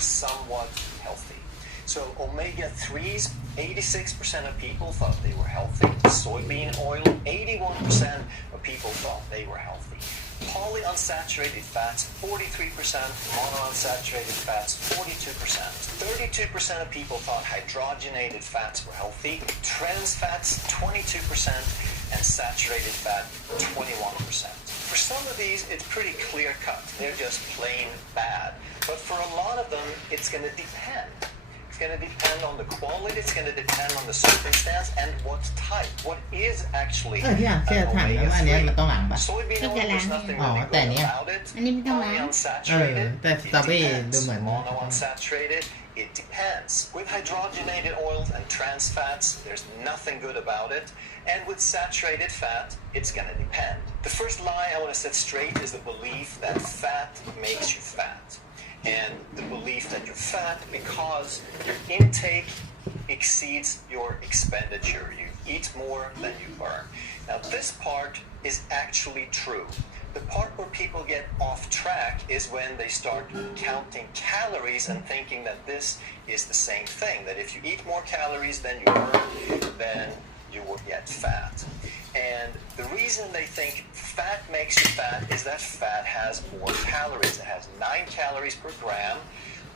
somewhat healthy. So omega-3s, 86% of people thought they were healthy. Soybean oil, 81% of people thought they were healthy. Polyunsaturated fats, 43%. Monounsaturated fats, 42%. 32% of people thought hydrogenated fats were healthy. Trans fats, 22%. And saturated fat, 21%. For some of these, it's pretty clear cut. They're just plain bad. But for a lot of them, it's going to depend. It's going to depend on the quality, it's going to depend on the circumstance, and what type. What is actually an omega-3? Soybean oil, there's nothing really good about it. Polyunsaturated, it depends. Monounsaturated, it depends. With hydrogenated oils and trans fats, there's nothing good about it. And with saturated fat, it's going to depend. The first lie I want to set straight is the belief that fat makes you fat. And the belief that you're fat because your intake exceeds your expenditure. You eat more than you burn. Now, this part is actually true. The part where people get off track is when they start counting calories and thinking that this is the same thing, that if you eat more calories than you burn, then you will get fat. And the reason they think fat makes you fat is that fat has more calories. It has 9 calories per gram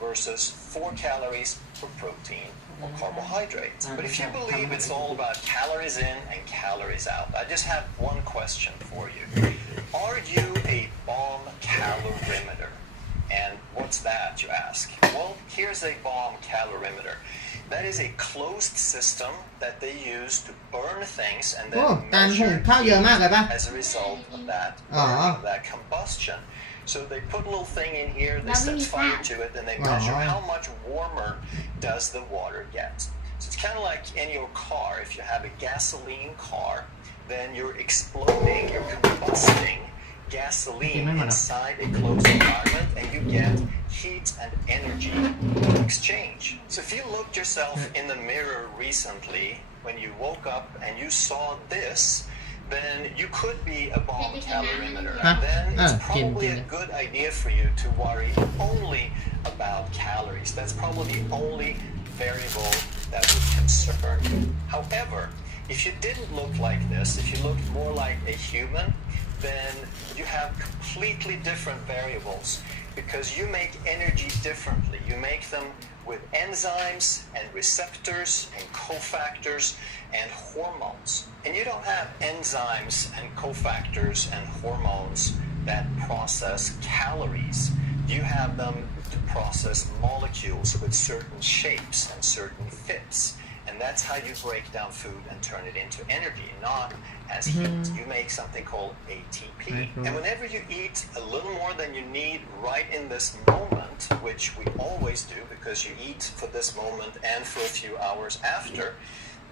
versus 4 calories per protein or carbohydrates. But if you believe it's all about calories in and calories out, I just have one question for you. Are you a bomb calorimeter? And what's that, you ask? Well, here's a bomb calorimeter. That is a closed system that they use to burn things and then measure as a result of that combustion. So they put a little thing in here, they set fire to it, and they measure how much warmer does the water get. So it's kind of like in your car. If you have a gasoline car, then you're exploding, you're combusting gasoline inside a closed environment, and you get heat and energy exchange. So if you looked yourself in the mirror recently when you woke up and you saw this, then you could be a bomb calorimeter. And then it's probably a good idea for you to worry only about calories. That's probably the only variable that would concern you. However, if you didn't look like this, if you looked more like a human, then you have completely different variables because you make energy differently. You make them with enzymes and receptors and cofactors and hormones. And you don't have enzymes and cofactors and hormones that process calories. You have them to process molecules with certain shapes and certain fits. And that's how you break down food and turn it into energy, not as heat. You make something called ATP. And whenever you eat a little more than you need right in this moment, which we always do because you eat for this moment and for a few hours after,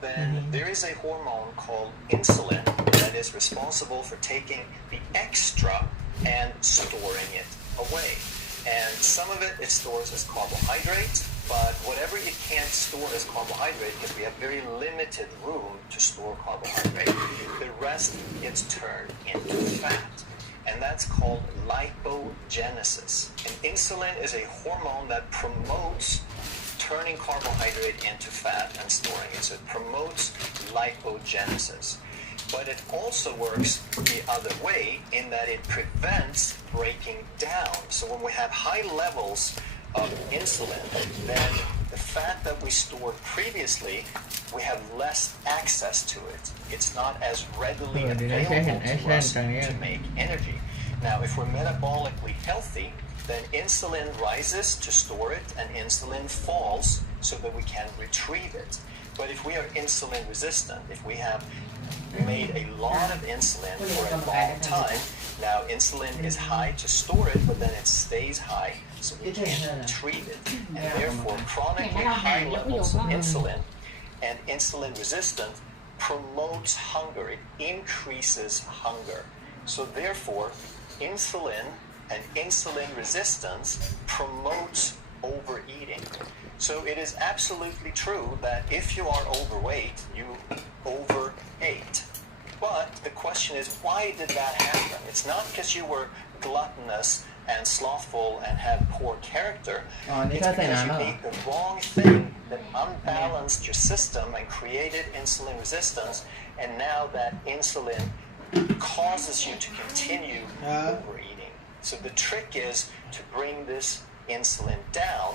then there is a hormone called insulin that is responsible for taking the extra and storing it away. And some of it stores as carbohydrate, but whatever you can't store as carbohydrate, because we have very limited room to store carbohydrate, the rest gets turned into fat. And that's called lipogenesis. And insulin is a hormone that promotes turning carbohydrate into fat and storing it. So it promotes lipogenesis. But it also works the other way in that it prevents breaking down. So when we have high levels of insulin, then the fat that we stored previously, we have less access to it. It's not as readily available to us to make energy. Now, if we're metabolically healthy, then insulin rises to store it and insulin falls so that we can retrieve it. But if we are insulin resistant, if we have made a lot of insulin for a long time, now insulin is high to store it, but then it stays high so we can't retrieve it. And therefore, chronically high levels of insulin and insulin resistant promotes hunger. It increases hunger. So therefore, insulin and insulin resistance promotes overeating. So it is absolutely true that if you are overweight, you overate. But the question is, why did that happen? It's not because you were gluttonous and slothful and have poor character,นี่ it's ก็ใส่ because น้ำ you แล้วเหรอ ate the wrong thing that unbalanced your system and created insulin resistance, and now that insulin causes you to continue overeating. So the trick is to bring this insulin down.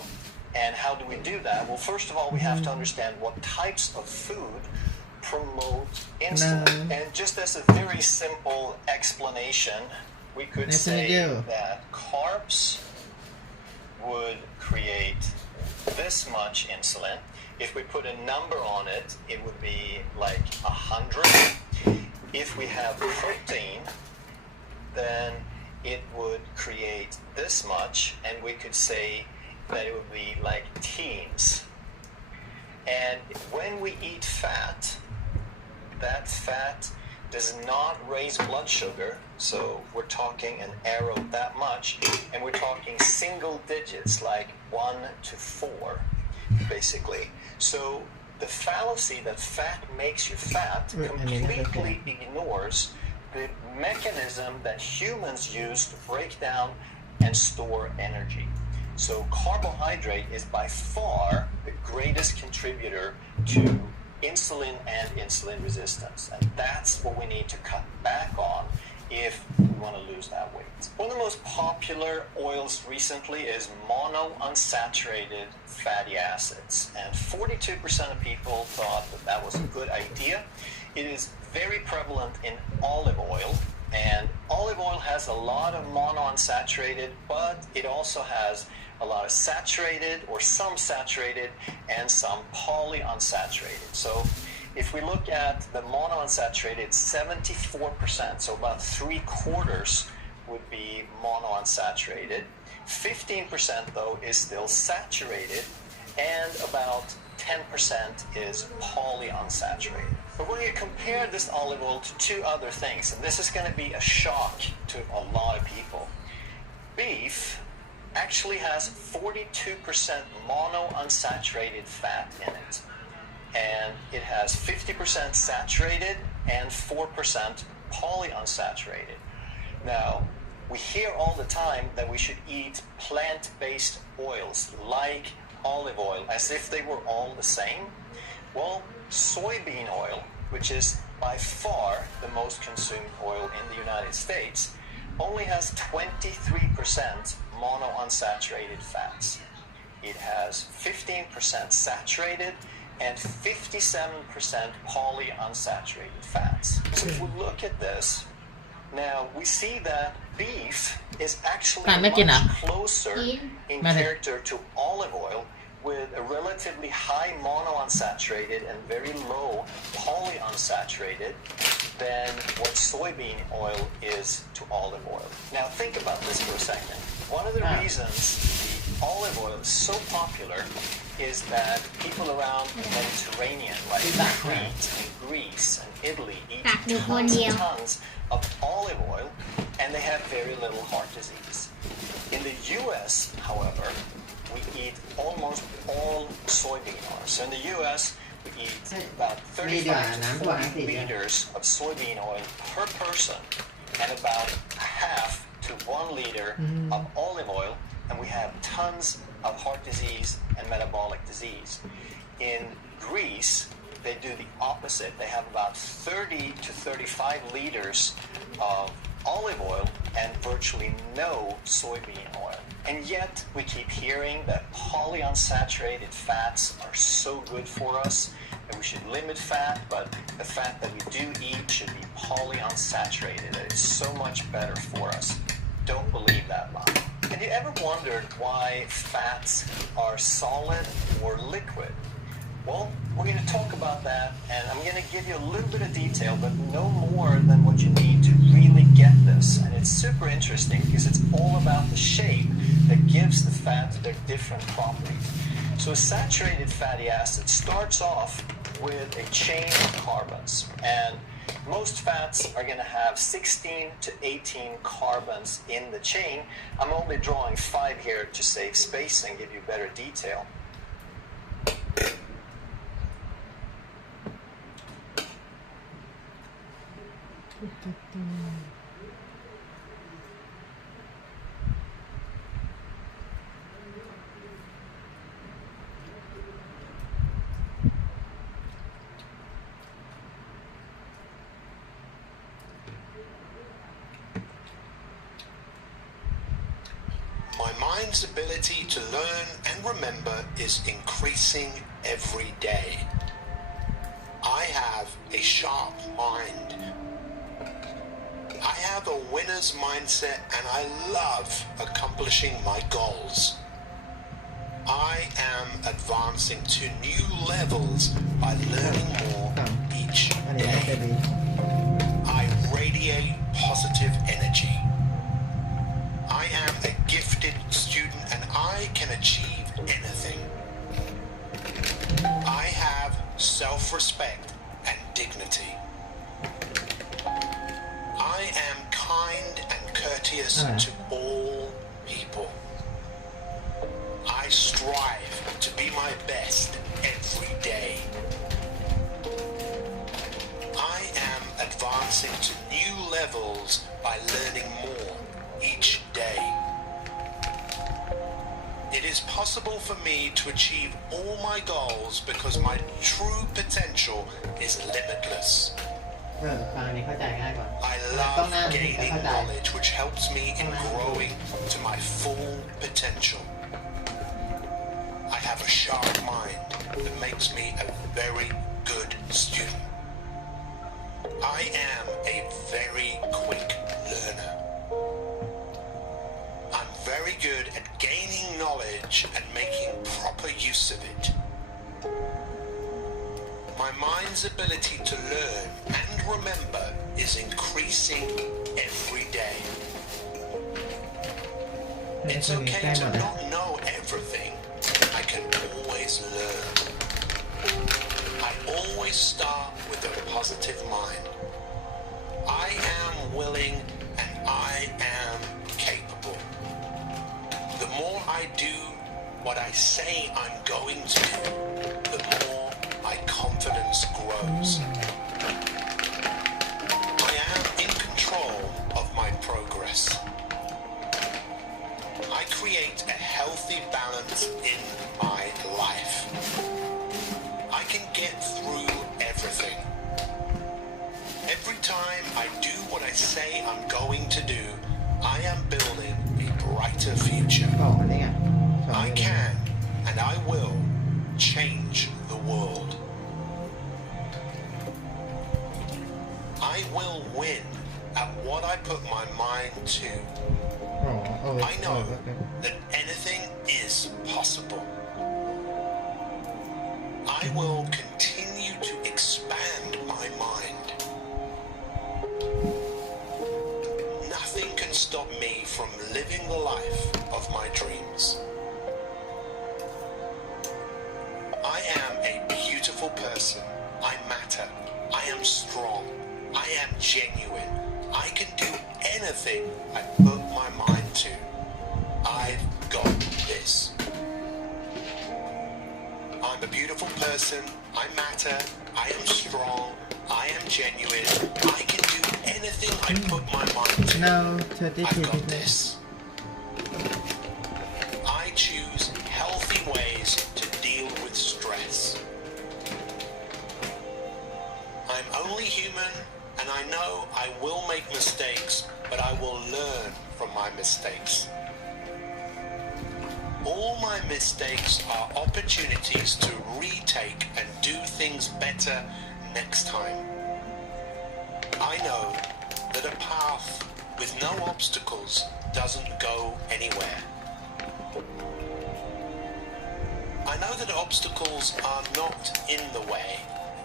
And how do we do that? Well, first of all, we have to understand what types of food promote insulin. And just as a very simple explanation, we could say that carbs would create this much insulin. If we put a number on it, it would be like 100. If we have protein, then it would create this much, and we could say that it would be like teens. And when we eat fat, that fat does not raise blood sugar, so we're talking an arrow that much, and we're talking single digits, like 1 to 4, basically. So the fallacy that fat makes you fat completely ignores the mechanism that humans use to break down and store energy. So carbohydrate is by far the greatest contributor to insulin and insulin resistance. And that's what we need to cut back on if we want to lose that weight. One of the most popular oils recently is monounsaturated fatty acids. And 42% of people thought that that was a good idea. It is very prevalent in olive oil. And olive oil has a lot of monounsaturated, but it also has a lot of saturated or some saturated and some polyunsaturated. So if we look at the monounsaturated, 74%, so about 3/4 would be monounsaturated. 15% though is still saturated, and about 10% is polyunsaturated. But when you compare this olive oil to two other things, and this is going to be a shock to a lot of people, beef actually has 42% monounsaturated fat in it. And it has 50% saturated and 4% polyunsaturated. Now, we hear all the time that we should eat plant-based oils like olive oil as if they were all the same. Well, soybean oil, which is by far the most consumed oil in the United States, only has 23% monounsaturated fats. It has 15% saturated and 57% polyunsaturated fats. So if we look at this, now we see that beef is actually much closer in character to olive oil, with a relatively high monounsaturated and very low polyunsaturated than what soybean oil is to olive oil. Now think about this for a second. One of the reasons the olive oil is so popular is that people around the Mediterranean, like Crete and Greece and Italy, eat tons and tons of olive oil, and they have very little heart disease. In the US, however, we eat almost all soybean oil. So in the US, we eat about 35 to 40 liters of soybean oil per person, and about half to 1 liter of olive oil, and we have tons of heart disease and metabolic disease. In Greece, they do the opposite. They have about 30 to 35 liters of olive oil and virtually no soybean oil. And yet we keep hearing that polyunsaturated fats are so good for us, and we should limit fat, but the fat that we do eat should be polyunsaturated. It's so much better for us. Don't believe that lie. Have you ever wondered why fats are solid or liquid? Well, we're going to talk about that, and I'm going to give you a little bit of detail, but no more than what you need to really get this. And it's super interesting because it's all about the shape that gives the fat their different properties. So a saturated fatty acid starts off with a chain of carbons, and most fats are going to have 16 to 18 carbons in the chain. I'm only drawing 5 here to save space and give you better detail. mind's ability to learn and remember is increasing every day. I have a sharp mind. I have a winner's mindset and I love accomplishing my goals. I am advancing to new levels by learning more each day. I radiate positive energy. I am a gifted student and I can achieve anything. I have self-respect and dignity. I am kind and courteous to all people. I strive to be my best every day. I am advancing to new levels by learning more each day. It is possible for me to achieve all my goals because my true potential is limitless. I love gaining knowledge which helps me in growing to my full potential. I have a sharp mind that makes me a very good student. I am a very quick learner. I'm very good at gaining knowledge and making proper use of it. My mind's ability to learn and remember is increasing every day. It's okay to not know everything. I can always learn. I always start with a positive mind. I am willing and I am capable. The more I do what I say I'm going to do, the more my confidence grows. I am in control of my progress. I create a healthy balance in my life. I can get through everything. Every time I do what I say I'm going to do, I am building a brighter future. I can and I will change the world. I will win at what I put my mind to. I know that anything is possible. I will continue to expand my mind. Nothing can stop me from living the life of my dreams. I am a beautiful person. I matter. I am strong. I am genuine. I can do anything I put my mind to. I've got this. I'm a beautiful person. I matter. I am strong. I am genuine. I can do anything I put my mind to. I've got this. I choose healthy ways to deal with stress. I'm only human, and I know I will make mistakes, but I will learn from my mistakes. All my mistakes are opportunities to retake and do things better next time. I know that a path with no obstacles doesn't go anywhere. I know that obstacles are not in the way,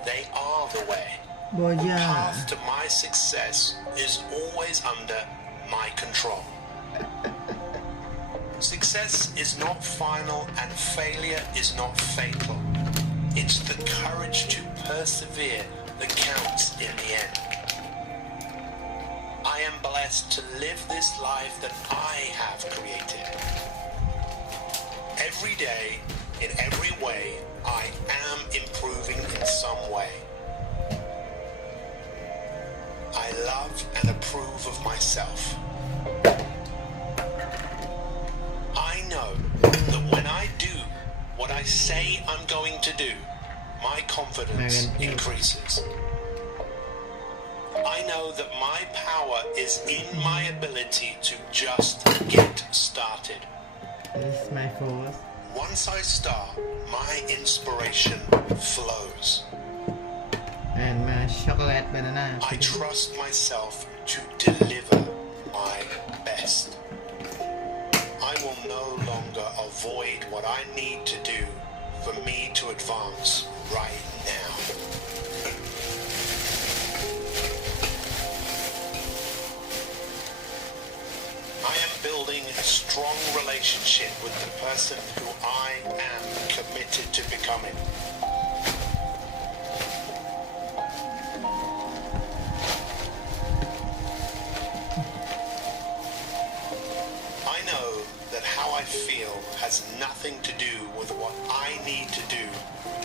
they are the way. The path to my success is always under my control. Success is not final and failure is not fatal. It's the courage to persevere that counts in the end. I am blessed to live this life that I have created. Every day, in every way, I am improving in some way. I love and approve of myself. I know that when I do what I say I'm going to do, my confidence increases. I know that my power is in my ability to just get started. This is my force. Once I start, my inspiration flows. And my chocolate banana. I trust myself to deliver my best. I will no longer avoid what I need to do for me to advance right now. I am building a strong relationship with the person who I am committed to becoming. I know that how I feel has nothing to do with what I need to do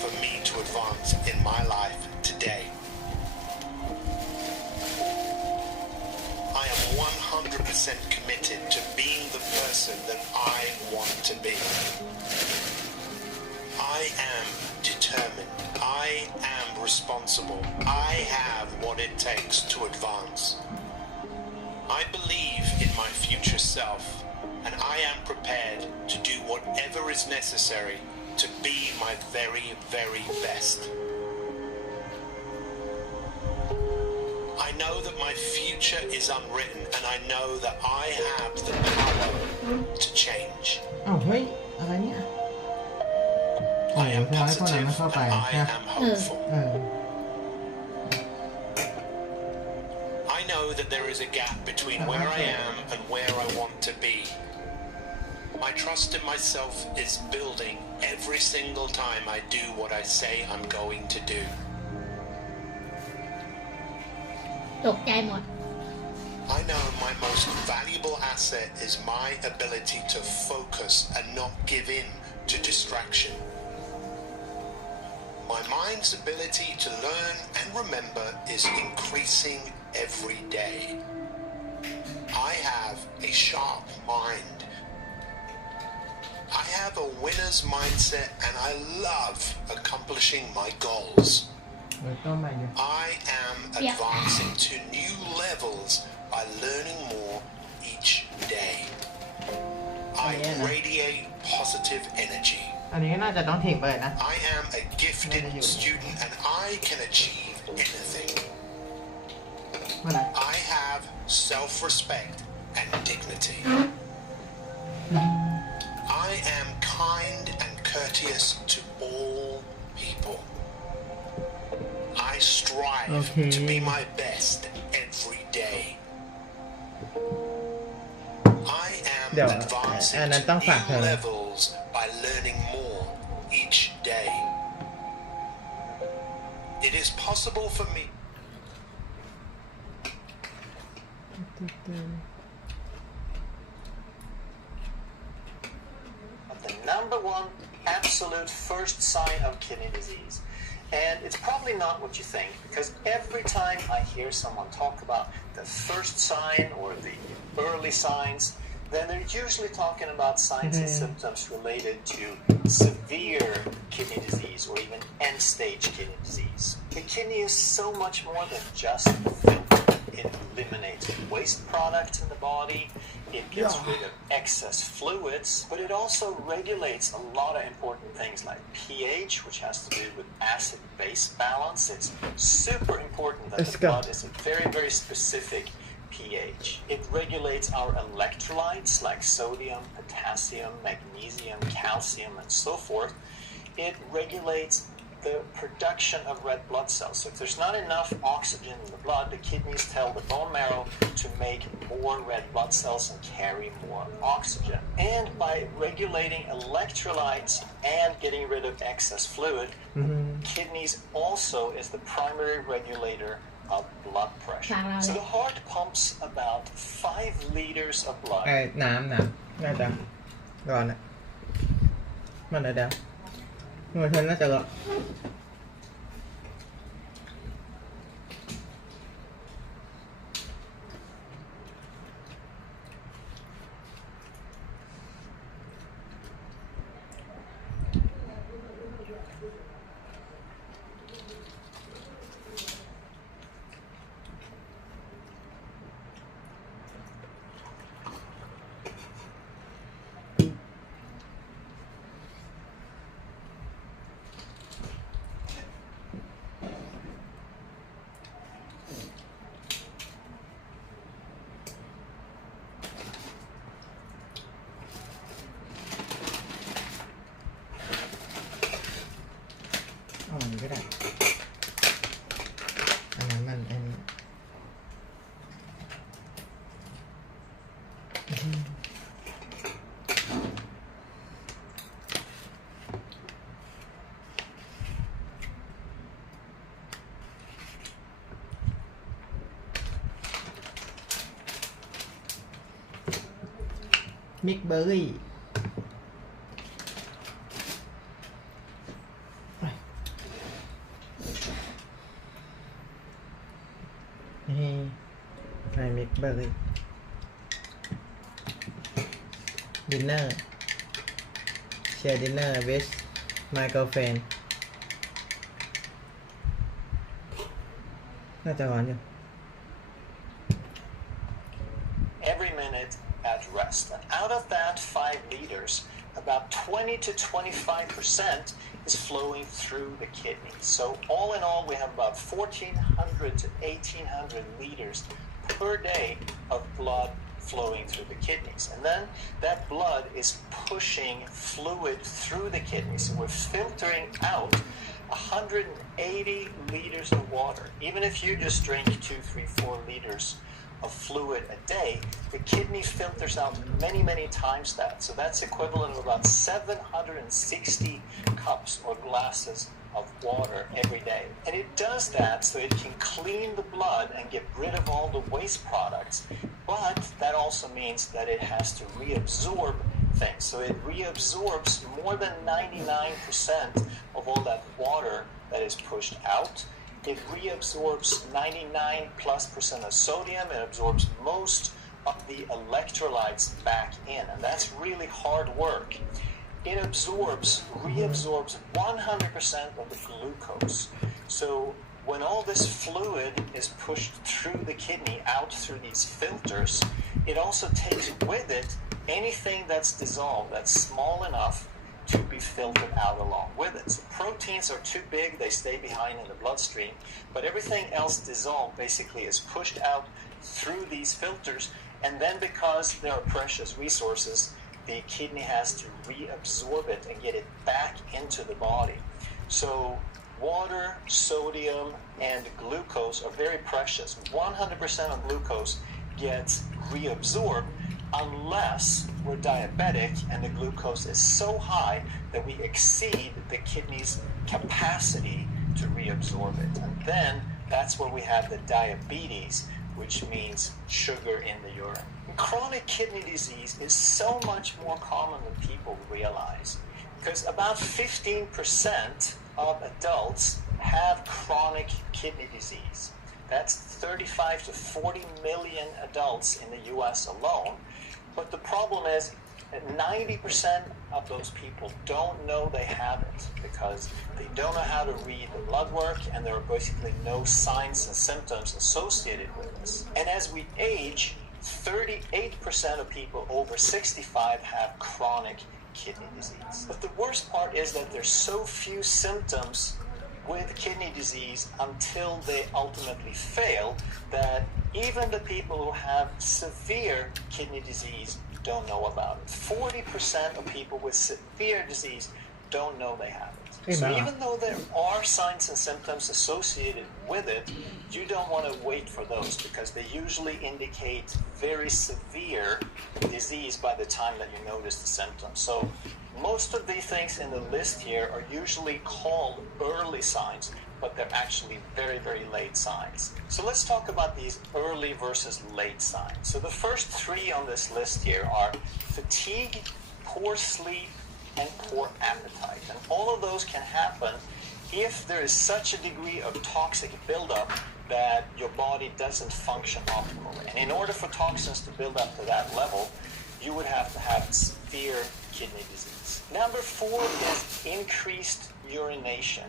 for me to advance in my life today. I am 100% committed to being the person that I want to be. I am determined. I am responsible. I have what it takes to advance. I believe in my future self, and I am prepared to do whatever is necessary to be my very, very best. I know that my future is unwritten, and I know that I have the power to change. อ้าวเฮ้ยอะไรเนี่ย I am พอให้พวกนั้น positive มันเข้าไป and I ใช่ am hopeful. เออ I know that there is a gap between where I am and where I want to be. My trust in myself is building every single time I do what I say I'm going to do. ตกใจหมด I know my most valuable asset is my ability to focus and not give in to distraction. My mind's ability to learn and remember is increasing every day. I have a sharp mind. I have a winner's mindset and I love accomplishing my goals. เดี๋ยวต้มมาอยู่ I am advancing to new levels by learning more each day. I radiate positive energy. อันนี้น่าจะต้องทิ้งไปนะ I am a gifted student and I can achieve anything. เมื่อไหร่ I have self-respect and dignity. I am kind and courteous to all people. I strive to be my best every day. I am เดี๋ยว advancing อันนั้นต้อง to ฝากเธ new อ levels by learning more each day. It is possible for me. The number one absolute first sign of kidney disease. And it's probably not what you think, because every time I hear someone talk about the first sign or the early signs, then they're usually talking about signs and symptoms related to severe kidney disease or even end-stage kidney disease. The kidney is so much more than just a filter. It eliminates waste products in the body, it gets rid of excess fluids, but it also regulates a lot of important things like pH, which has to do with acid-base balance. It's super important that the blood is a very, very specific pH. It regulates our electrolytes like sodium, potassium, magnesium, calcium, and so forth. It regulates the production of red blood cells. So if there's not enough oxygen in the blood, the kidneys tell the bone marrow to make more red blood cells and carry more oxygen. And by regulating electrolytes and getting rid of excess fluid, kidneys also is the primary regulator of blood pressure. So the heart pumps about 5 liters of blood. ไอ้น้ำน่าจะร้อนอ่ะมันอะไรเดี๋ยวมือเธอน่าจะร้อน ก็ได้อันนั้นมันอันนี้มิกเบอร์รี่นี่ไอมิกเบอร์รี่ดินเนอร์แชร์ดินเนอร์วิชมายเกิร์ลเฟรนน่าจะหวานอยู่ every minute at rest. And out of that 5 liters, about 20 to 25% is flowing through the kidney. So all in all, we have about 1,400 to 1,800 liters per day of blood flowing through the kidneys. And then that blood is pushing fluid through the kidneys. So we're filtering out 180 liters of water. Even if you just drink 2, 3, 4 liters of fluid a day, the kidney filters out many times that. So that's equivalent of about 760 cups or glasses of water every day. And it does that so it can clean the blood and get rid of all the waste products. But that also means that it has to reabsorb things. So it reabsorbs more than 99% of all that water that is pushed out. It reabsorbs 99+% of sodium. It absorbs most of the electrolytes back in, and that's really hard work. It reabsorbs 100% of the glucose. So when all this fluid is pushed through the kidney out through these filters, it also takes with it anything that's dissolved, that's small enough to be filtered out along with it. So proteins are too big, they stay behind in the bloodstream, but everything else dissolved basically is pushed out through these filters, and then because there are precious resources, the kidney has to reabsorb it and get it back into the body. So water, sodium, and glucose are very precious. 100% of glucose gets reabsorbed unless we're diabetic and the glucose is so high that we exceed the kidney's capacity to reabsorb it. And then that's where we have the diabetes, which means sugar in the urine. And chronic kidney disease is so much more common than people realize, because about 15% of adults have chronic kidney disease. That's 35 to 40 million adults in the US alone. But the problem is that 90% of those people don't know they have it because they don't know how to read the blood work, and there are basically no signs and symptoms associated with this. And as we age, 38% of people over 65 have chronic kidney disease. But the worst part is that there's so few symptoms with kidney disease until they ultimately fail that even the people who have severe kidney disease don't know about it. 40% of people with severe disease don't know they have it. So even though there are signs and symptoms associated with it, you don't want to wait for those because they usually indicate very severe disease by the time that you notice the symptoms. So most of the things in the list here are usually called early signs, but they're actually very late signs. So let's talk about these early versus late signs. So the first 3 on this list here are fatigue, poor sleep, and poor appetite. And all of those can happen if there is such a degree of toxic buildup that your body doesn't function optimally. And in order for toxins to build up to that level, you would have to have severe kidney disease. Number 4 is increased urination.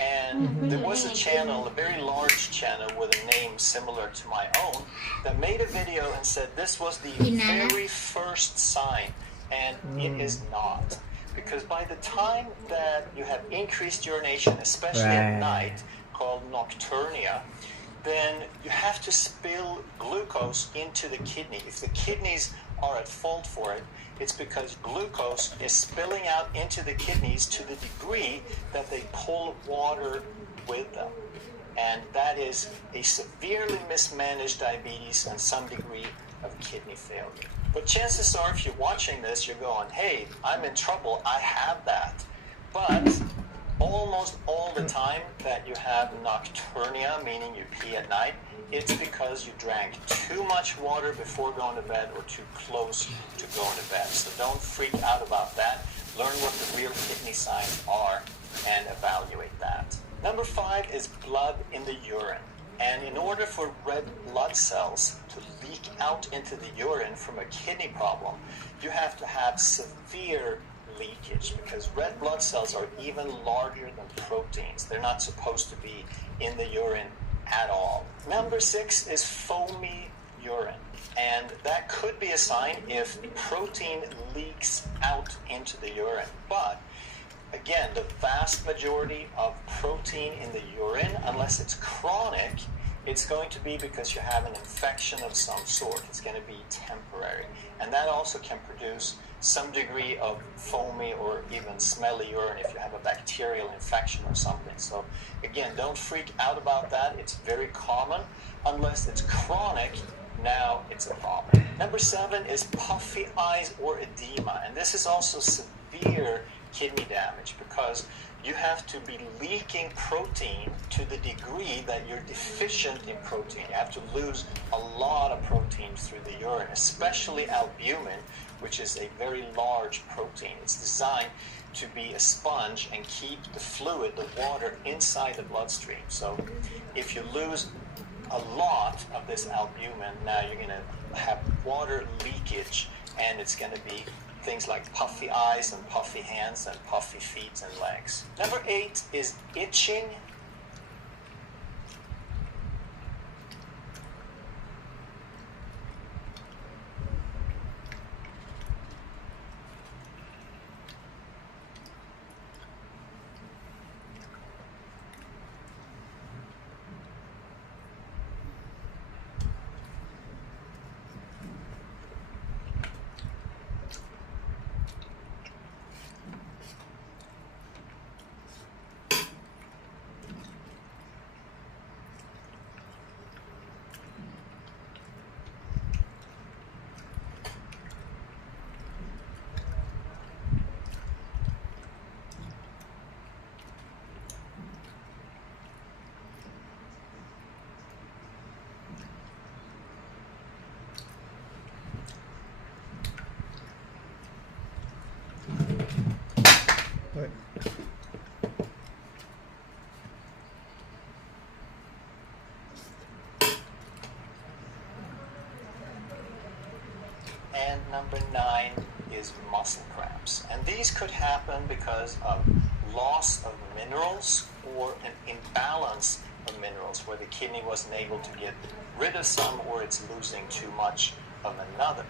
And there was a channel, a very large channel with a name similar to my own, that made a video and said this was the very first sign, and it is not. Because by the time that you have increased urination, especially at night, called nocturnia, then you have to spill glucose into the kidney. If the kidneys are at fault for it, it's because glucose is spilling out into the kidneys to the degree that they pull water with them. And that is a severely mismanaged diabetes and some degree of kidney failure. But chances are, if you're watching this, you're going, hey, I'm in trouble, I have that. But almost all the time that you have nocturnia, meaning you pee at night, it's because you drank too much water before going to bed or too close to going to bed. So don't freak out about that. Learn what the real kidney signs are and evaluate that. Number 5 is blood in the urine. And in order for red blood cells to leak out into the urine from a kidney problem, you have to have severe leakage, because red blood cells are even larger than proteins. They're not supposed to be in the urine at all. Number 6 is foamy urine. And that could be a sign if protein leaks out into the urine. But again, the vast majority of protein in the urine, unless it's chronic, it's going to be because you have an infection of some sort. It's going to be temporary. And that also can produce some degree of foamy or even smelly urine if you have a bacterial infection or something. So again, don't freak out about that. It's very common. Unless it's chronic, now it's a problem. Number 7 is puffy eyes or edema. And this is also severe kidney damage, because you have to be leaking protein to the degree that you're deficient in protein. You have to lose a lot of protein through the urine, especially albumin, which is a very large protein. It's designed to be a sponge and keep the fluid, the water, inside the bloodstream. So if you lose a lot of this albumin, now you're going to have water leakage, and it's going to be things like puffy eyes and puffy hands and puffy feet and legs. Number 8 is itching. Right. And number 9 is muscle cramps. And these could happen because of loss of minerals or an imbalance of minerals, where the kidney wasn't able to get rid of some, or it's losing too much of another.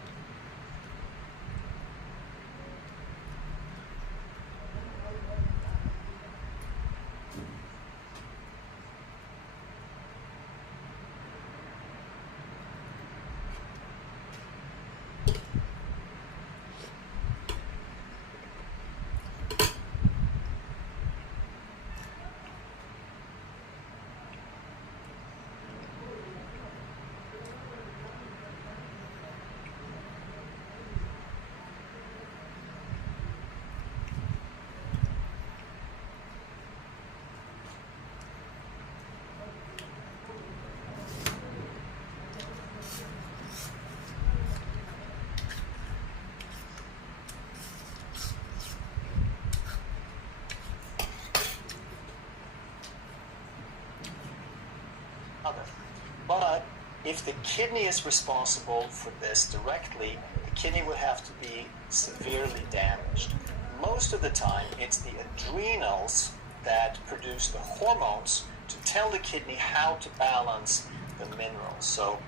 But if the kidney is responsible for this directly, the kidney would have to be severely damaged. Most of the time, it's the adrenals that produce the hormones to tell the kidney how to balance the minerals. So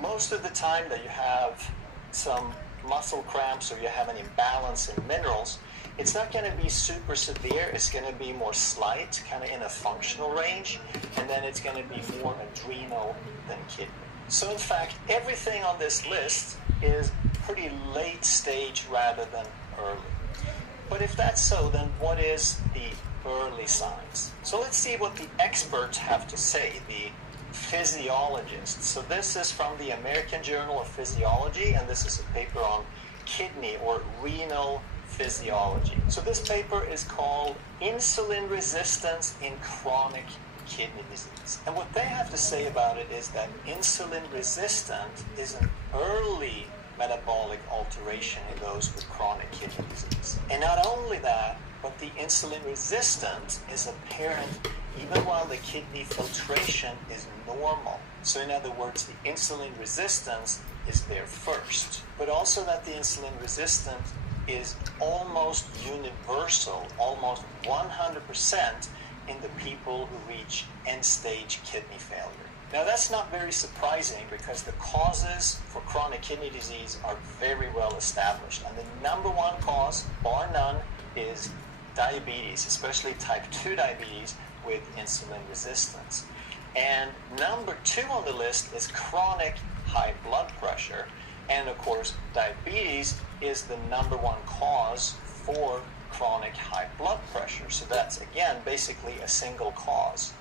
most of the time that you have some muscle cramps or you have an imbalance in minerals, it's not going to be super severe. It's going to be more slight, kind of in a functional range, and then it's going to be more adrenal than kidney. So in fact, everything on this list is pretty late stage rather than early. But if that's so, then what is the early signs? So let's see what the experts have to say, the physiologists. So this is from the American Journal of Physiology, and this is a paper on kidney or renal physiology. So this paper is called Insulin Resistance in Chronic Kidney Disease. And what they have to say about it is that insulin resistant is an early metabolic alteration in those with chronic kidney disease. And not only that, but the insulin resistant is apparent even while the kidney filtration is normal. So in other words, the insulin resistance is there first. But also that the insulin resistant is almost universal, almost 100% in the people who reach end-stage kidney failure. Now that's not very surprising because the causes for chronic kidney disease are very well established. And the number one cause, bar none, is diabetes, especially type 2 diabetes with insulin resistance. And number two on the list is chronic high blood pressure. And of course, diabetes is the number one cause for chronic high blood pressure. So that's, again, basically a single cause.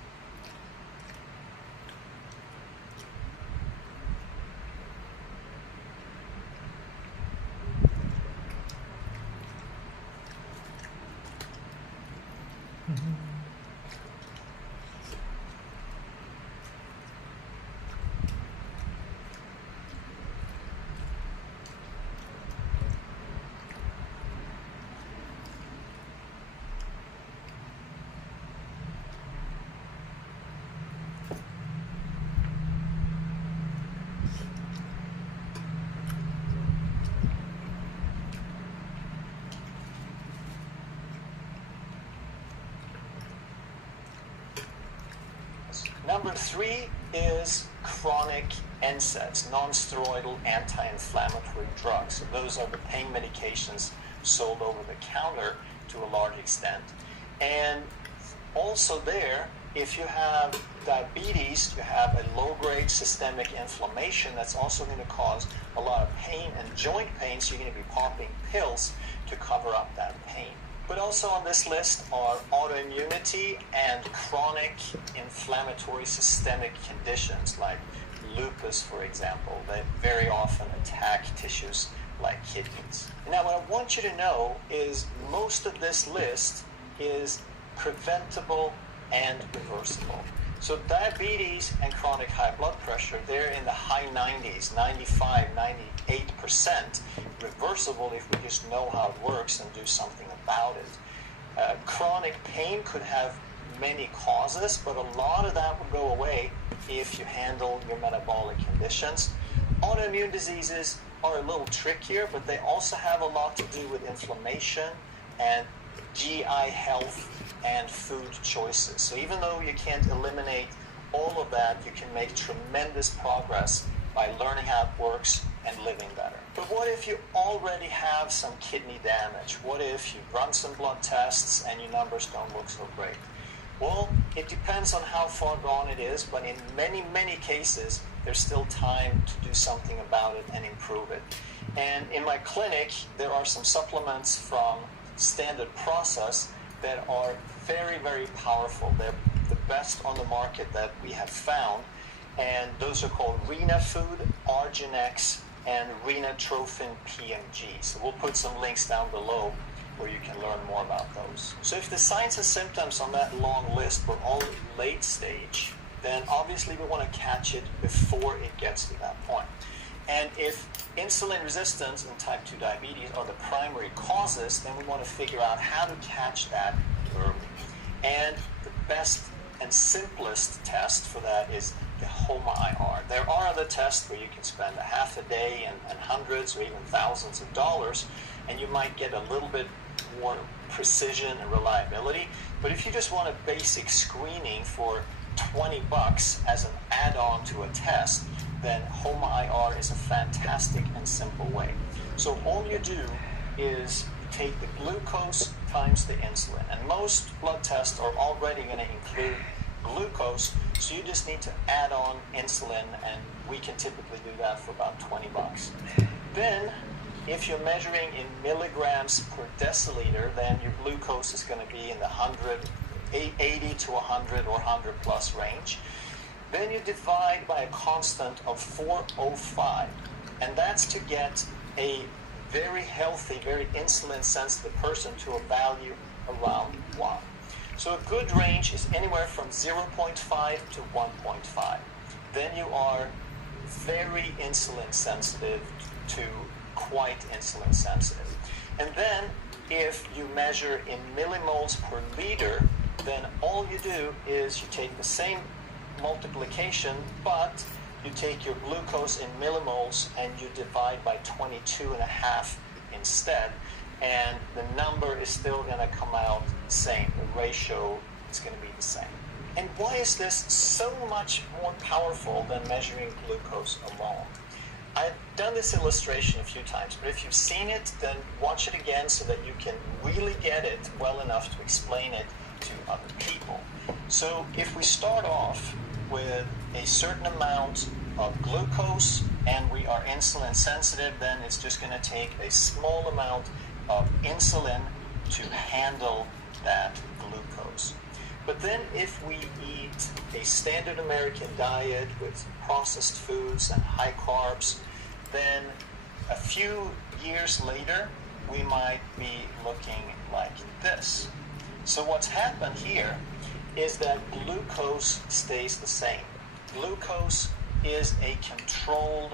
Number three is chronic NSAIDs, non-steroidal anti-inflammatory drugs. So those are the pain medications sold over the counter to a large extent. And also there, if you have diabetes, you have a low-grade systemic inflammation that's also going to cause a lot of pain and joint pain, so you're going to be popping pills to cover up that pain. But also on this list are autoimmunity and chronic inflammatory systemic conditions like lupus, for example, that very often attack tissues like kidneys. Now, what I want you to know is most of this list is preventable and reversible. So diabetes and chronic high blood pressure, they're in the high 90s, 95, 98%, reversible if we just know how it works and do something about it. Chronic pain could have many causes, but a lot of that will go away if you handle your metabolic conditions. Autoimmune diseases are a little trickier, but they also have a lot to do with inflammation and GI health and food choices. So even though you can't eliminate all of that, you can make tremendous progress by learning how it works and living better. But what if you already have some kidney damage? What if you run some blood tests and your numbers don't look so great? Well, it depends on how far gone it is, but in many, many cases, there's still time to do something about it and improve it. And in my clinic, there are some supplements from Standard Process that are very, very powerful. They're the best on the market that we have found. And those are called Rena Food, Arginex, and Renatrophin PMG. So we'll put some links down below where you can learn more about those. So if the signs and symptoms on that long list were all late stage, then obviously we want to catch it before it gets to that point. And if insulin resistance and type 2 diabetes are the primary causes, then we want to figure out how to catch that early. And the best and simplest test for that is the HOMA-IR. There are other tests where you can spend a half a day and hundreds or even thousands of dollars, and you might get a little bit more precision and reliability. But if you just want a basic screening for $20 as an add-on to a test, then HOMA-IR is a fantastic and simple way. So all you do is take the glucose times the insulin. And most blood tests are already going to include glucose, so you just need to add on insulin, and we can typically do that for about $20. Then, if you're measuring in milligrams per deciliter, then your glucose is going to be in the 80 to 100 or 100 plus range. Then you divide by a constant of 405, and that's to get a very healthy, very insulin sensitive person to a value around 1. So a good range is anywhere from 0.5 to 1.5. Then you are very insulin sensitive to quite insulin sensitive. And then if you measure in millimoles per liter, then all you do is you take the same multiplication, but you take your glucose in millimoles and you divide by 22.5 instead, and the number is still going to come out the same. The ratio is going to be the same. And why is this so much more powerful than measuring glucose alone? I've done this illustration a few times, but if you've seen it, then watch it again so that you can really get it well enough to explain it to other people. So if we start off with a certain amount of glucose and we are insulin sensitive, then it's just going to take a small amount of insulin to handle that glucose. But then if we eat a standard American diet with processed foods and high carbs, then a few years later we might be looking like this. So what's happened here is that glucose stays the same. Glucose is a controlled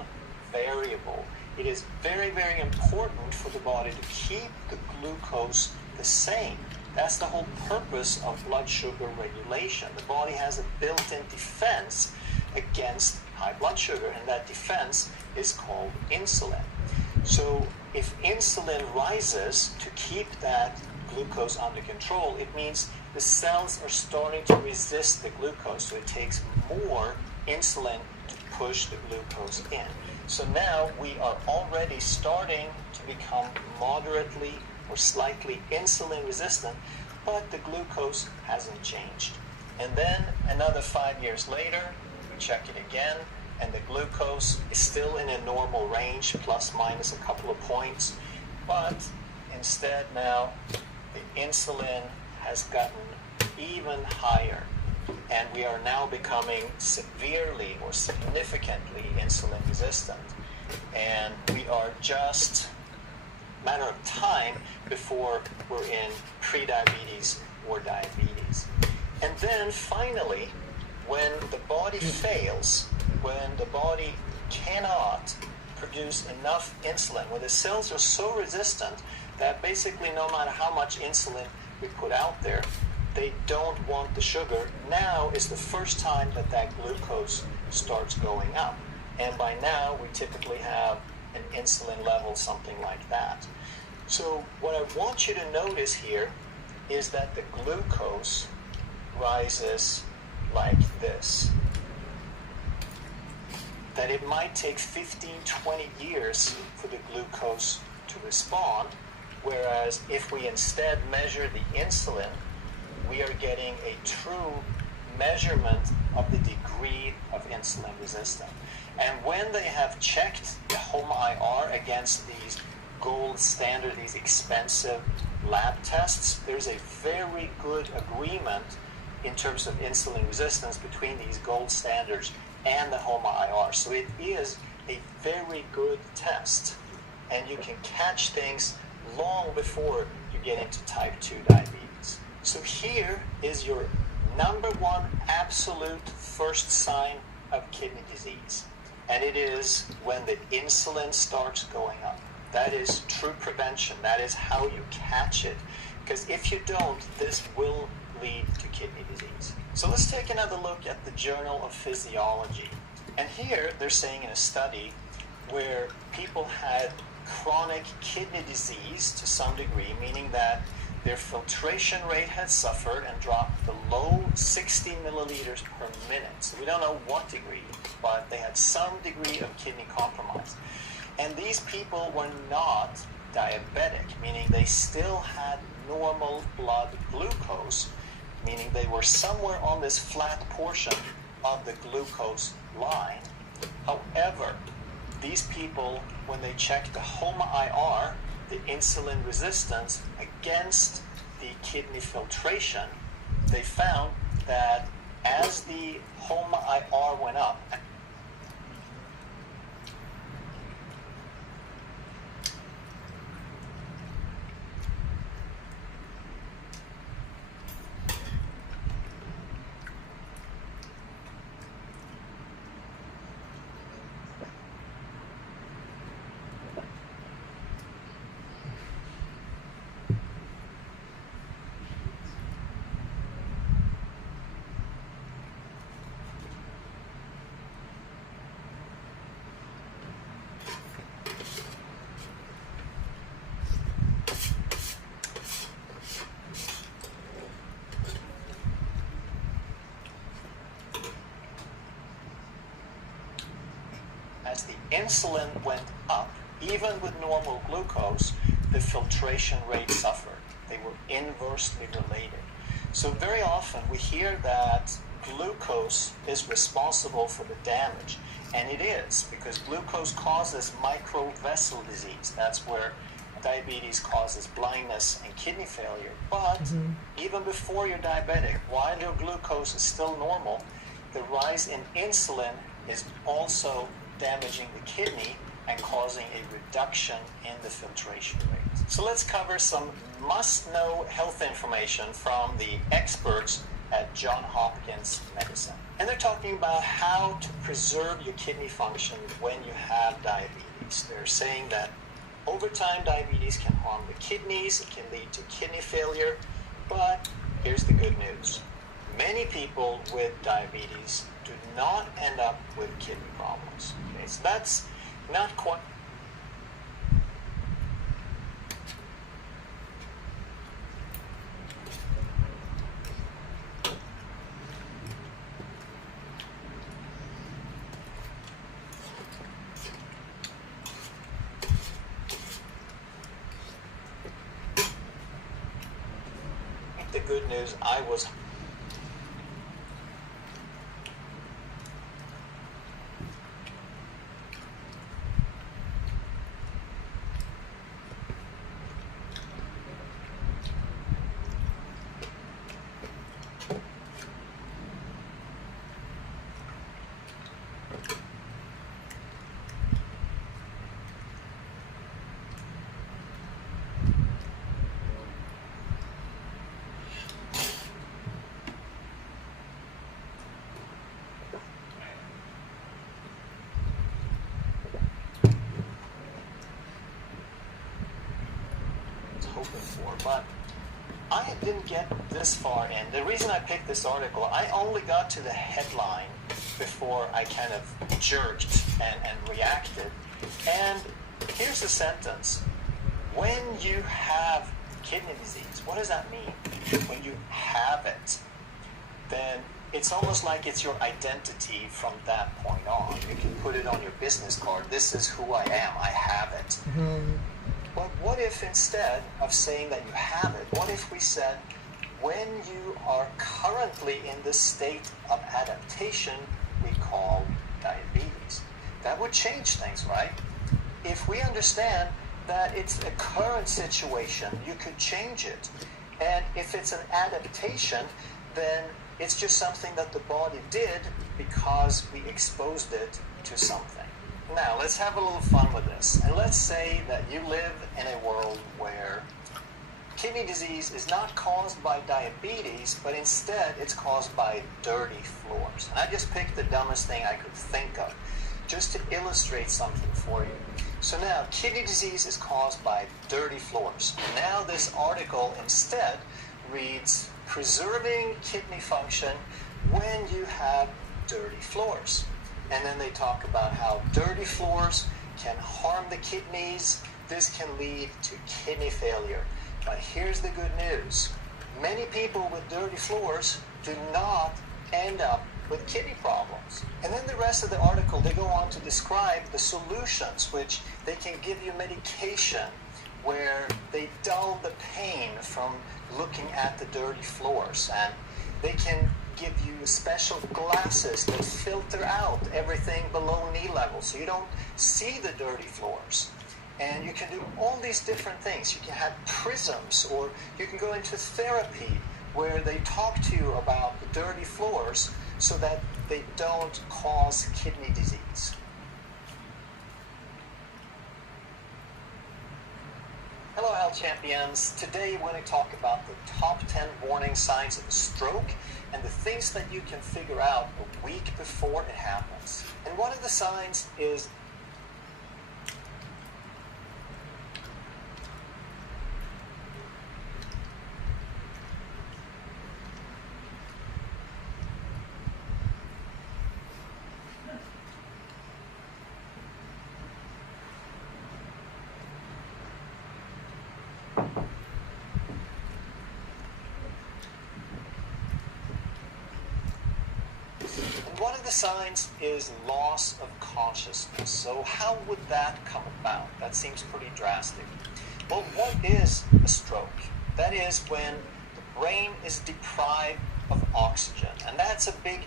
variable. It is very, very important for the body to keep the glucose the same. That's the whole purpose of blood sugar regulation. The body has a built-in defense against high blood sugar, and that defense is called insulin. So if insulin rises to keep that glucose under control, it means the cells are starting to resist the glucose, so it takes more insulin to push the glucose in. So now we are already starting to become moderately or slightly insulin resistant, but the glucose hasn't changed. And then another 5 years later, we check it again, and the glucose is still in a normal range, plus minus a couple of points, but instead now the insulin has gotten even higher, and we are now becoming severely or significantly insulin resistant. And we are just a matter of time before we're in prediabetes or diabetes. And then finally, when the body fails, when the body cannot produce enough insulin, when the cells are so resistant that basically no matter how much insulin we put out there, they don't want the sugar, now is the first time that that glucose starts going up. And by now, we typically have an insulin level, something like that. So what I want you to notice here is that the glucose rises like this. That it might take 15, 20 years for the glucose to respond, whereas if we instead measure the insulin, we are getting a true measurement of the degree of insulin resistance. And when they have checked the HOMA-IR against these gold standard, these expensive lab tests, there's a very good agreement in terms of insulin resistance between these gold standards and the HOMA-IR. So it is a very good test, and you can catch things long before you get into type 2 diabetes. So here is your number one absolute first sign of kidney disease, and it is when the insulin starts going up. That is true prevention. That is how you catch it, because if you don't, this will lead to kidney disease. So let's take another look at the Journal of Physiology. And here they're saying in a study where people had chronic kidney disease to some degree, meaning that their filtration rate had suffered and dropped below 60 milliliters per minute. So we don't know what degree, but they had some degree of kidney compromise. And these people were not diabetic, meaning they still had normal blood glucose, meaning they were somewhere on this flat portion of the glucose line. However, these people when they checked the HOMA-IR, the insulin resistance, against the kidney filtration, they found that as the HOMA-IR went up, as the insulin went up, even with normal glucose, the filtration rate suffered. They were inversely related. So very often we hear that glucose is responsible for the damage. And it is, because glucose causes microvessel disease. That's where diabetes causes blindness and kidney failure. But even before you're diabetic, while your glucose is still normal, the rise in insulin is also damaging the kidney and causing a reduction in the filtration rate. So let's cover some must-know health information from the experts at Johns Hopkins Medicine. And they're talking about how to preserve your kidney function when you have diabetes. They're saying that over time, diabetes can harm the kidneys, it can lead to kidney failure, but here's the good news. Many people with diabetes do not end up with kidney problems. Okay, so that's not quite. The good news, I was hoping for, but I didn't get this far in. The reason I picked this article, I only got to the headline before I kind of jerked and reacted. And here's the sentence. When you have kidney disease, what does that mean? When you have it, then it's almost like it's your identity from that point on. You can put it on your business card. This is who I am. I have it. But what if instead of saying that you have it, what if we said, when you are currently in this state of adaptation we call diabetes? That would change things, right? If we understand that it's a current situation, you could change it. And if it's an adaptation, then it's just something that the body did because we exposed it to something. Now, let's have a little fun with this. And let's say that you live in a world where kidney disease is not caused by diabetes, but instead it's caused by dirty floors. And I just picked the dumbest thing I could think of, just to illustrate something for you. So now, kidney disease is caused by dirty floors. Now this article instead reads, preserving kidney function when you have dirty floors. And then they talk about how dirty floors can harm the kidneys. This can lead to kidney failure. But here's the good news. Many people with dirty floors do not end up with kidney problems. And then the rest of the article, they go on to describe the solutions, which they can give you medication where they dull the pain from looking at the dirty floors. And they can give you special glasses that filter out everything below knee level so you don't see the dirty floors. And you can do all these different things. You can have prisms, or you can go into therapy where they talk to you about the dirty floors so that they don't cause kidney disease. Hello, health champions. Today we're going to talk about the top 10 warning signs of a stroke and the things that you can figure out a week before it happens. And one of the signs is one of the signs is loss of consciousness. So how would that come about? That seems pretty drastic. Well, what is a stroke? That is when the brain is deprived of oxygen. And that's a big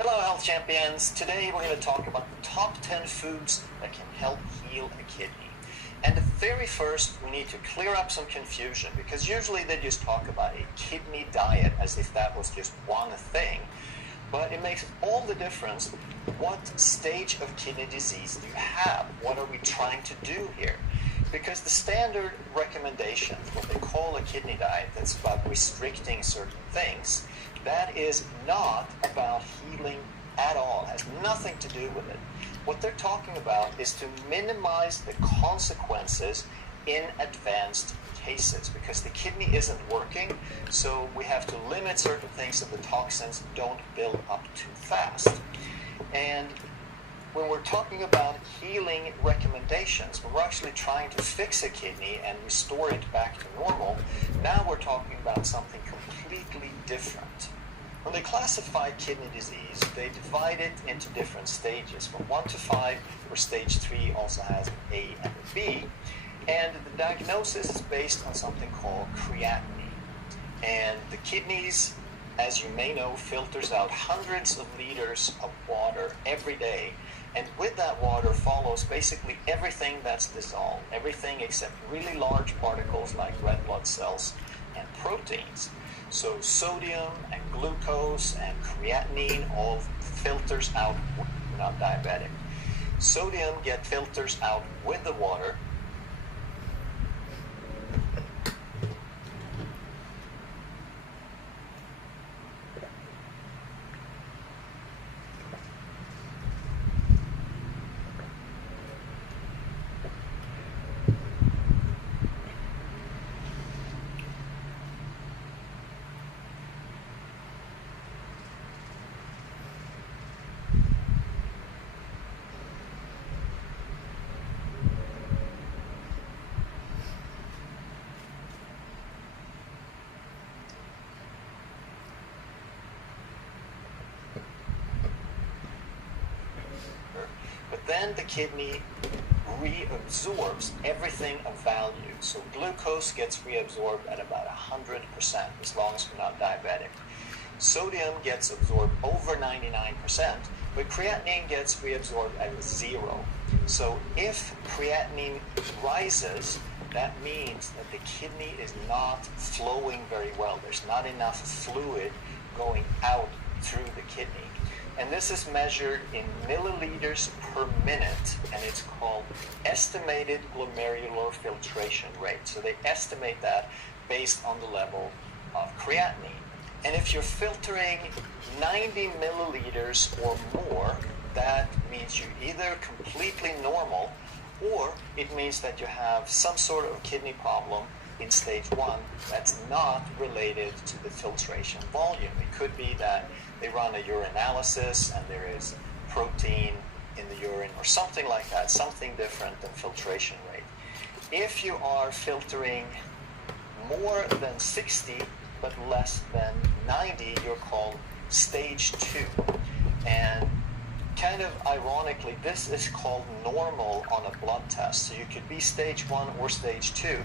Hello, health champions. Today we're going to talk about the top 10 foods that can help heal a kidney. And the very first, we need to clear up some confusion, because usually they just talk about a kidney diet as if that was just one thing. But it makes all the difference. What stage of kidney disease do you have? What are we trying to do here? Because the standard recommendation, what they call a kidney diet, that's about restricting certain things, that is not about healing at all. It has nothing to do with it. What they're talking about is to minimize the consequences in advanced cases, because the kidney isn't working, so we have to limit certain things so the toxins don't build up too fast. And when we're talking about healing recommendations, when we're actually trying to fix a kidney and restore it back to normal, now we're talking about something completely different. When they classify kidney disease, they divide it into different stages, from 1 to 5, where stage 3 also has an A and a B. And the diagnosis is based on something called creatinine. And the kidneys, as you may know, filters out hundreds of liters of water every day. And with that water follows basically everything that's dissolved, everything except really large particles like red blood cells and proteins. So sodium and glucose and creatinine all filters out when you're not diabetic. Sodium filters out with the water. But then the kidney reabsorbs everything of value. So glucose gets reabsorbed at about 100%, as long as we're not diabetic. Sodium gets absorbed over 99%, but creatinine gets reabsorbed at 0. So if creatinine rises, that means that the kidney is not flowing very well. There's not enough fluid going out through the kidney. And this is measured in milliliters per minute, and it's called estimated glomerular filtration rate. So they estimate that based on the level of creatinine. And if you're filtering 90 milliliters or more, that means you're either completely normal, or it means that you have some sort of kidney problem in stage 1 that's not related to the filtration volume. It could be that they run a urinalysis and there is protein in the urine or something like that, something different than filtration rate. If you are filtering more than 60 but less than 90, you're called stage 2. And kind of ironically, this is called normal on a blood test. So you could be stage 1 or stage 2,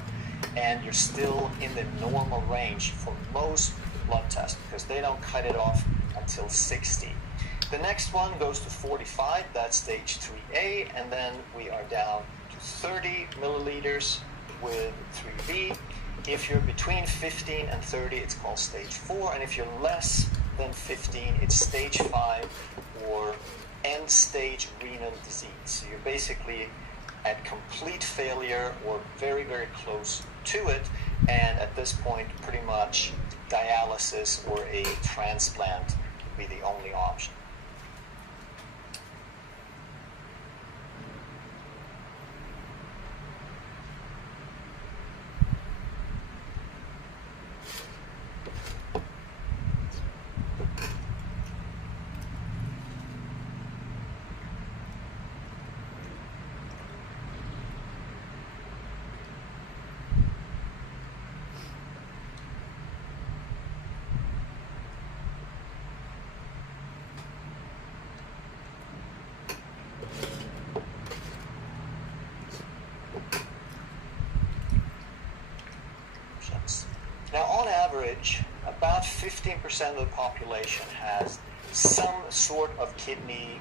and you're still in the normal range for most blood tests because they don't cut it off until 60. The next one goes to 45, that's stage 3A, and then we are down to 30 milliliters with 3B. If you're between 15 and 30, it's called stage 4, and if you're less than 15, it's stage 5 or end-stage renal disease. So you're basically at complete failure or very, very close to it, and at this point, pretty much dialysis or a transplant would be the only option. Now, on average, about 15% of the population has some sort of kidney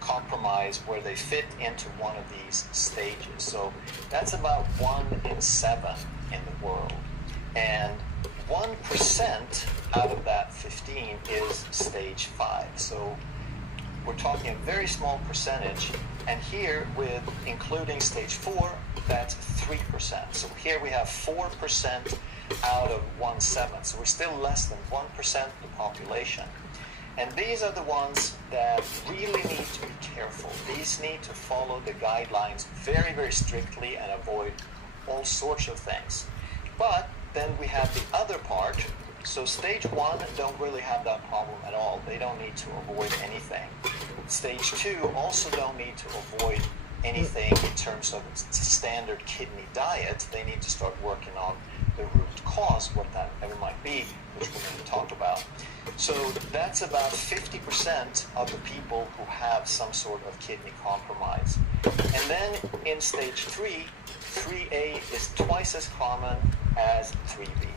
compromise where they fit into one of these stages. So that's about 1 in 7 in the world. And 1% out of that 15 is stage 5. So we're talking a very small percentage. And here, with including stage 4, that's 3%. So here we have 4% out of 1/7. So we're still less than 1% of the population. And these are the ones that really need to be careful. These need to follow the guidelines very, very strictly and avoid all sorts of things. But then we have the other part. So stage 1 don't really have that problem at all. They don't need to avoid anything. Stage 2 also don't need to avoid anything in terms of standard kidney diet. They need to start working on the root cause, what that ever might be, which we're going to talk about. So that's about 50% of the people who have some sort of kidney compromise. And then in stage 3, 3A is twice as common as 3B.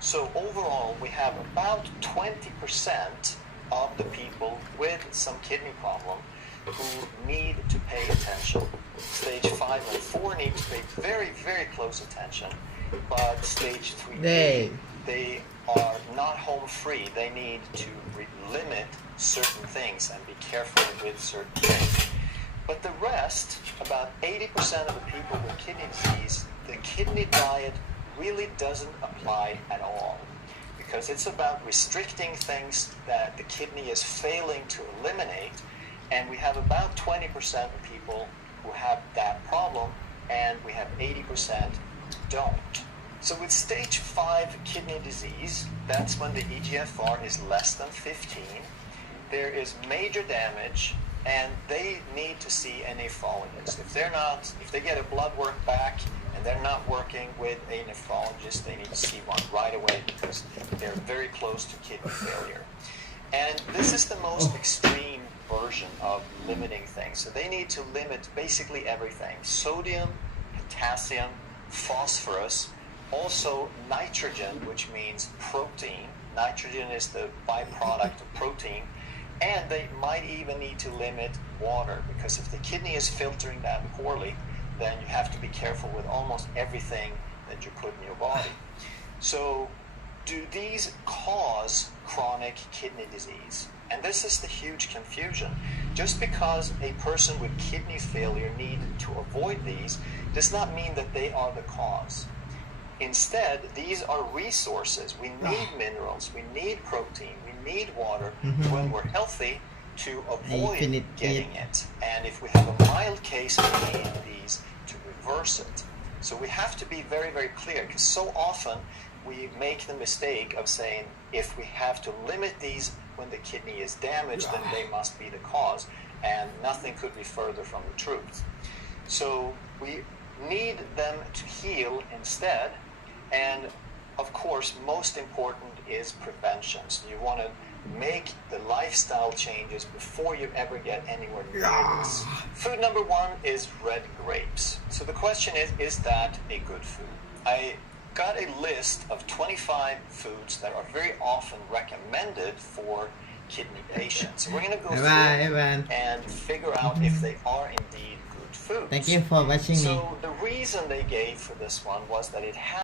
So overall, we have about 20% of the people with some kidney problem who need to pay attention. Stage 5 and 4 need to pay very, very close attention. But stage 3, they are not home free. They need to limit certain things and be careful with certain things. But the rest, about 80% of the people with kidney disease, the kidney diet really doesn't apply at all, because it's about restricting things that the kidney is failing to eliminate. And we have about 20% of people who have that problem, and we have 80% don't. So with stage 5 kidney disease, that's when the EGFR is less than 15. There is major damage, and they need to see a nephrologist. If they get a blood work back and they're not working with a nephrologist, they need to see one right away because they're very close to kidney failure. And this is the most extreme version of limiting things. So they need to limit basically everything: sodium, potassium, phosphorus, also nitrogen, which means protein. Nitrogen is the byproduct of protein. And they might even need to limit water, because if the kidney is filtering that poorly, then you have to be careful with almost everything that you put in your body. So do these cause chronic kidney disease. And this is the huge confusion. Just because a person with kidney failure needed to avoid these does not mean that they are the cause. Instead, these are resources. We need minerals, we need protein, we need water when we're healthy to avoid getting it. And if we have a mild case, we need these to reverse it. So we have to be very, very clear, because so often we make the mistake of saying, if we have to limit these when the kidney is damaged, then they must be the cause. And nothing could be further from the truth. So we need them to heal instead. And of course, most important is prevention. So you want to make the lifestyle changes before you ever get anywhere near this. Food number 1 is red grapes. So the question is that a good food? I got a list of 25 foods that are very often recommended for kidney patients. So we're going to go through and figure out if they are indeed good foods. Thank you for watching me. So the reason they gave for this one was that it has